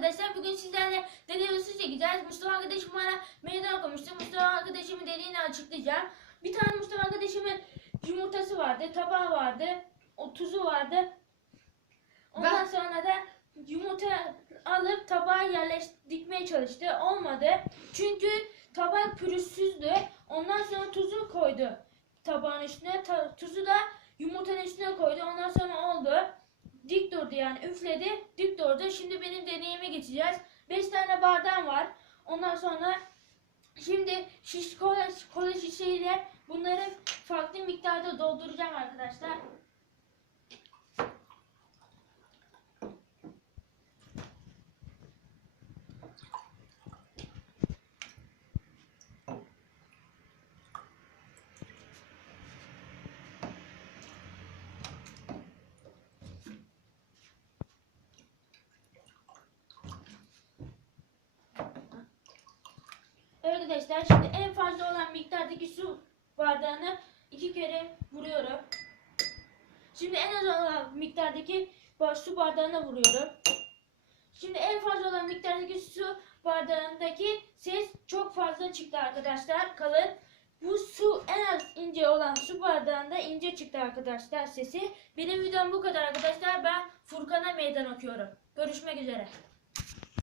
arkadaşlar. Bugün sizlerle deli hırsız çekeceğiz. Mustafa arkadaşım bana meydan okumuştu. Mustafa arkadaşımın dediğini açıklayacağım. Bir tane Mustafa arkadaşımın yumurtası vardı, tabağı vardı, o tuzu vardı. Ondan Ben- sonra da yumurta alıp tabağa yerleş dikmeye çalıştı. Olmadı. Çünkü tabak pürüzsüzdü. Ondan sonra tuzu koydu tabağın üstüne. Ta- tuzu da yumurtanın üstüne koydu. Ondan sonra durdu yani üfledi. Dik durdu. Şimdi benim deneyime geçeceğiz. 5 tane bardağım var. Ondan sonra şimdi şiş kola, kola şişeyle bunları farklı miktarda dolduracağım arkadaşlar. Arkadaşlar şimdi en fazla olan miktardaki su bardağını iki kere vuruyorum. Şimdi en az olan miktardaki su bardağına vuruyorum. Şimdi en fazla olan miktardaki su bardağındaki ses çok fazla çıktı arkadaşlar. Kalın. Bu su en az ince olan su bardağında ince çıktı arkadaşlar sesi. Benim videom bu kadar arkadaşlar. Ben Furkan'a meydan okuyorum. Görüşmek üzere.